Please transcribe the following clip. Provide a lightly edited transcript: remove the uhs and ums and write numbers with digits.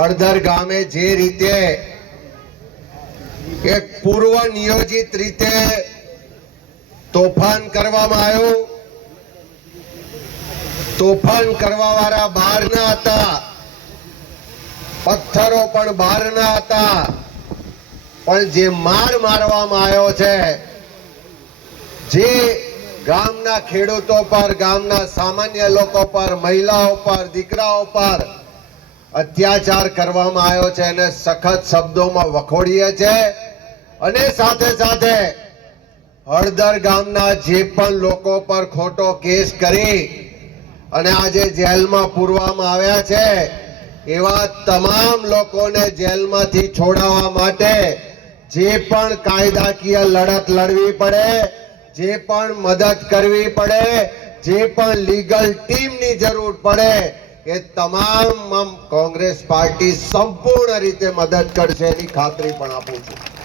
હળદર ગામે જે રીતે એક પૂર્વ નિયોજિત રીતે તોફાન કરવામાં આવ્યું, તોફાન કરવા વાળા બહારના હતા, પથ્થરો પણ બહારના હતા, પણ જે માર મારવામાં આવ્યો છે, જે ગામના ખેડૂતો પર, ગામના સામાન્ય લોકો પર, મહિલાઓ પર, દીકરાઓ પર અત્યાચાર કરવામાં આવ્યો છે એને સખત શબ્દોમાં વખોડીએ છે। અને સાથે સાથે હળદર ગામના જે પણ લોકો પર ખોટો કેસ કરી અને આજે જેલમાં પૂરવામાં આવ્યા છે એવા તમામ લોકોને જેલમાંથી છોડાવવા માટે જે પણ કાયદાકીય લડત લડવી પડે, જે પણ મદદ કરવી પડે, જે પણ લીગલ ટીમની જરૂર પડે એ તમામ કોંગ્રેસ પાર્ટી સંપૂર્ણ રીતે મદદ કરશે એની ખાતરી પણ આપું છું।